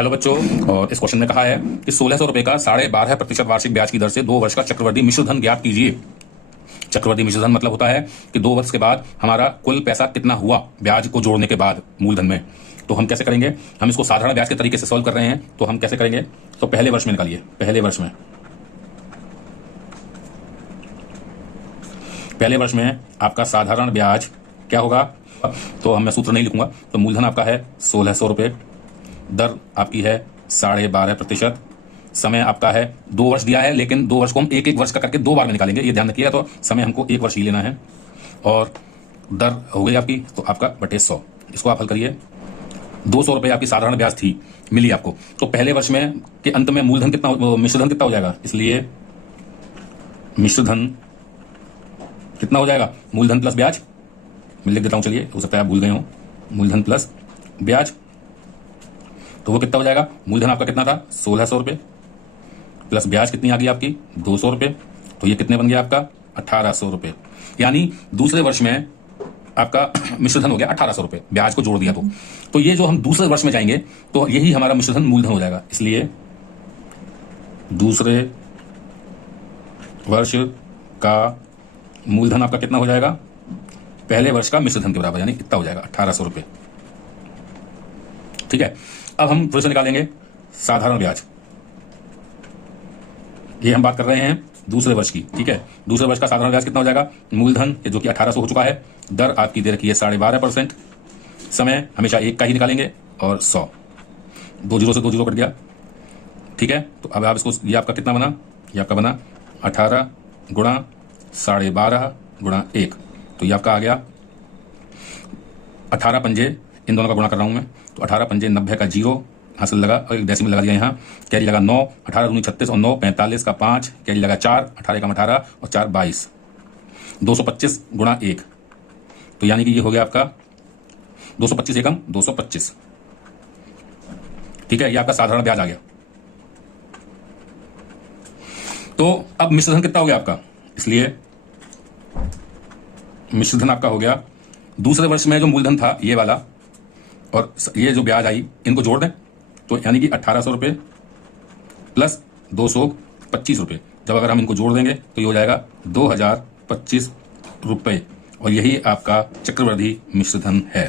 Hello बच्चों, और इस क्वेश्चन में कहा है कि 1600 रुपए का 12.5% वार्षिक ब्याज की दर से 2 वर्ष का चक्रवृद्धि मिश्र धन ज्ञात कीजिए। चक्रवृद्धि मिश्र धन मतलब होता है कि 2 वर्ष के बाद हमारा कुल पैसा कितना हुआ ब्याज को जोड़ने के बाद मूलधन में। तो हम कैसे करेंगे? हम इसको साधारण ब्याज के तरीके से सॉल्व कर रहे हैं, तो हम कैसे करेंगे? तो पहले वर्ष में निकालिए। पहले वर्ष में आपका साधारण ब्याज क्या होगा? तो मैं सूत्र नहीं लिखूंगा। तो मूलधन आपका है 1600 रुपए, दर आपकी है 12.5%, समय आपका है 2 वर्ष दिया है, लेकिन 2 वर्ष को हम एक एक वर्ष का करके 2 बार में निकालेंगे, ये ध्यान रखिएगा। तो समय हमको 1 वर्ष ही लेना है, और दर हो गई आपकी तो आपका बटे 100। इसको आप हल करिए। 200 रुपए आपकी साधारण ब्याज थी, मिली आपको। तो पहले वर्ष में के अंत में मूलधन कितना, मिश्रधन कितना हो जाएगा? इसलिए मिश्रधन कितना हो जाएगा? मूलधन प्लस ब्याज। मैं लिख देता हूं, चलिए, हो सकता है आप भूल गए हो। मूलधन प्लस ब्याज, तो वो कितना हो जाएगा? मूलधन आपका कितना था? 1600 रुपए, प्लस ब्याज कितनी आ गई आपकी? 200 रुपए। तो ये कितने बन गया आपका? 1800 रुपए। यानी दूसरे वर्ष में आपका मिश्रधन हो गया 1800 रुपए, ब्याज को जोड़ दिया। तो ये जो हम दूसरे वर्ष में जाएंगे तो यही हमारा मिश्रधन मूलधन हो जाएगा। इसलिए दूसरे वर्ष का मूलधन आपका कितना हो जाएगा? पहले वर्ष का मिश्रधन के बराबर, यानी कितना हो जाएगा? 1800 रुपए। ठीक है। अब हम फिर से निकालेंगे साधारण ब्याज। ये हम बात कर रहे हैं दूसरे वर्ष की, ठीक है। दूसरे वर्ष का साधारण ब्याज कितना हो जाएगा? मूलधन जो कि 1800 हो चुका है, दर आपकी दे रखी है 12.5%, समय हमेशा एक का ही निकालेंगे, और 100। 2 जीरो से 2 जीरो कट गया, ठीक है। तो अब आप इसको, ये आपका कितना बना? ये आपका बना 18 गुणा 12.5 गुणा 1। तो ये आपका आ गया 18 पंजे, इन दोनों का गुणा कर रहा हूं मैं, तो 18 पंजे 90 का 0 हासिल लगा, और एक डेसिमल लगा दिया यहाँ, कैरी लगा 9, 18 दूनी 36 और 9 45 का 5, कैरी लगा 4, 18 का 18 और 4 22, 225 गुणा 1। तो यानी कि ये हो गया आपका 225 एकम 225। ठीक है, ये आपका साधारण ब्याज आ गया। तो अब मिश्रधन कितना हो गया आपका? इसलिए मिश्रधन आपका हो गया, दूसरे वर्ष में जो मूलधन था ये वाला, और ये जो ब्याज आई, इनको जोड़ दें, तो यानी कि 1800 रुपये प्लस 225 रुपये। जब अगर हम इनको जोड़ देंगे तो ये हो जाएगा 2025 रुपये, और यही आपका चक्रवृद्धि मिश्रधन है।